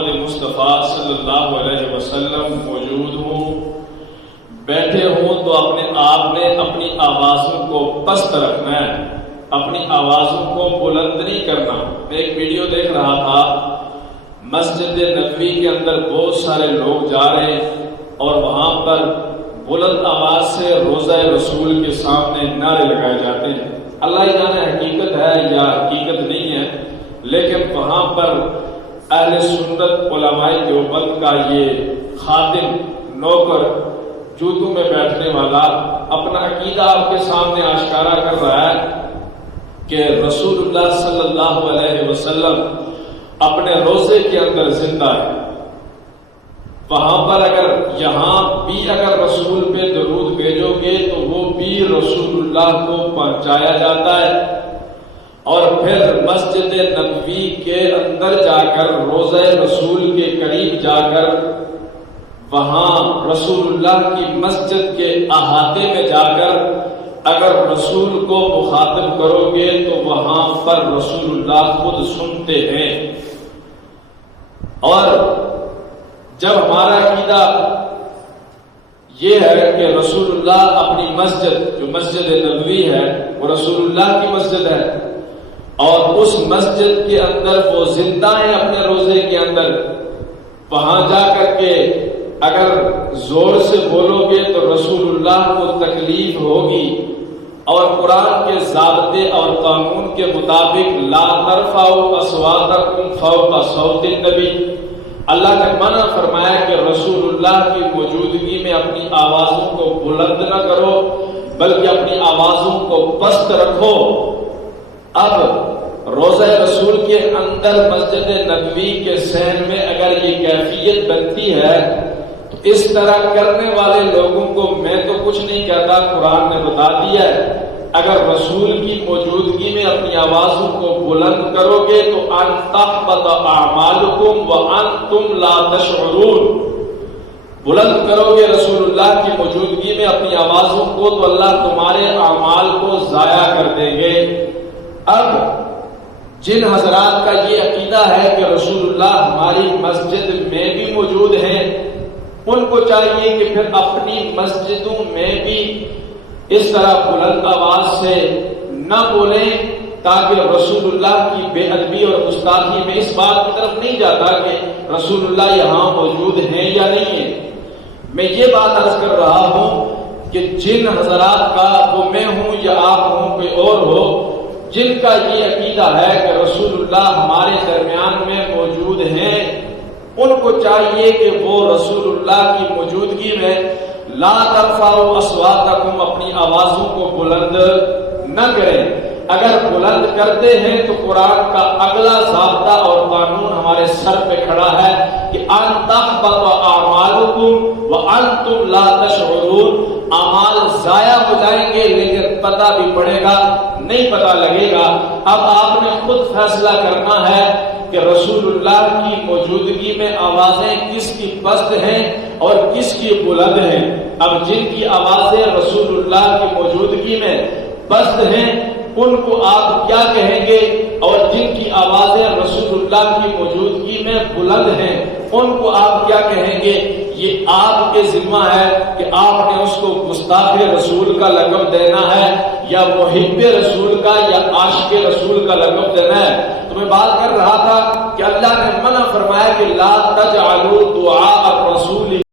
محمد مصطفیٰ صلی اللہ علیہ وسلم موجود ہوں، بیٹھے ہوں تو اپنے آپ نے اپنی آوازوں کو پست رکھنا ہے، اپنی آوازوں کو بلند نہیں کرنا۔ میں ایک ویڈیو دیکھ رہا تھا، مسجد نبوی کے اندر بہت سارے لوگ جا رہے ہیں اور وہاں پر بلند آواز سے روضہ رسول کے سامنے نعرے لگائے جاتے ہیں۔ اللہ ہی جانے حقیقت ہے یا حقیقت نہیں ہے، لیکن وہاں پر اہل سنت علماء دیوبند کا یہ خادم، نوکر، جوتوں میں بیٹھنے والا اپنا عقیدہ آپ کے سامنے آشکارا کر رہا ہے کہ رسول اللہ صلی اللہ علیہ وسلم اپنے روزے کے اندر زندہ ہے۔ وہاں پر یہاں بھی اگر رسول پہ درود بھیجو گے تو وہ بھی رسول اللہ کو پہنچایا جاتا ہے، اور پھر مسجد نبوی کے اندر جا کر روضہ رسول کے قریب جا کر وہاں رسول اللہ کی مسجد کے احاطے میں جا کر اگر رسول کو مخاطب کرو گے تو وہاں پر رسول اللہ خود سنتے ہیں۔ اور جب ہمارا عقیدہ یہ ہے کہ رسول اللہ اپنی مسجد، جو مسجد نبوی ہے وہ رسول اللہ کی مسجد ہے، اور اس مسجد کے اندر وہ زندہ ہیں اپنے روزے کے اندر، وہاں جا کر کے اگر زور سے بولو گے تو رسول اللہ کو تکلیف ہوگی، اور قرآن کے ضابطے اور قانون کے مطابق لا ترفعوا اصواتکم فوق صوت النبی، اللہ نے منع فرمایا کہ رسول اللہ کی موجودگی میں اپنی آوازوں کو بلند نہ کرو بلکہ اپنی آوازوں کو پست رکھو۔ اب روضہ رسول کے اندر مسجد نبوی کے صحن میں اگر یہ کیفیت بنتی ہے تو اس طرح کرنے والے لوگوں کو میں تو کچھ نہیں کہتا، قرآن نے بتا دیا ہے، اگر رسول کی موجودگی میں اپنی آوازوں کو بلند کرو گے تو ان تحبط اعمالکم وانتم لا تشعرون، بلند کرو گے رسول اللہ کی موجودگی میں اپنی آوازوں کو تو اللہ تمہارے اعمال کو ضائع کر دیں گے۔ اب جن حضرات کا یہ عقیدہ ہے کہ رسول اللہ ہماری مسجد میں بھی موجود ہیں، ان کو چاہیے کہ پھر اپنی مسجدوں میں بھی اس طرح بلند آواز سے نہ بولیں، تاکہ رسول اللہ کی بے ادبی اور گستاخی میں اس بات کی طرف نہیں جاتا کہ رسول اللہ یہاں موجود ہیں یا نہیں ہیں۔ میں یہ بات عرض کر رہا ہوں کہ جن حضرات کا، وہ میں ہوں یا آپ ہوں کوئی اور ہو، جن کا یہ عقیدہ ہے کہ رسول اللہ ہمارے درمیان میں موجود ہیں، ان کو چاہیے کہ وہ رسول اللہ کی موجودگی میں لا ترفعوا اصواتکم، اپنی آوازوں کو بلند نہ کریں۔ اگر بلند کرتے ہیں تو قرآن کا اگلا ضابطہ اور قانون ہمارے سر پہ کھڑا ہے کہ ان تحبط اعمالکم وانتم لا تشعرون، اعمال ضائع ہو جائیں گے لیکن پتہ بھی پڑے گا نہیں پتہ لگے گا۔ اب آپ نے خود فیصلہ کرنا ہے کہ رسول اللہ کی موجودگی میں آوازیں کس کی پست ہیں اور کس کی بلند ہیں۔ اب جن کی آوازیں رسول اللہ کی موجودگی میں پست ہیں ان کو آپ کیا کہیں گے، اور جن کی آوازیں رسول اللہ کی موجودگی میں بلند ہیں ان کو آپ کیا کہیں گے؟ یہ آپ کے ذمہ ہے کہ آپ نے اس کو گستاخ رسول کا لقب دینا ہے یا محب رسول کا یا عاشق رسول کا لقب دینا ہے۔ تو میں بات کر رہا تھا کہ اللہ نے منع فرمایا کہ لا تجعلوا دعاء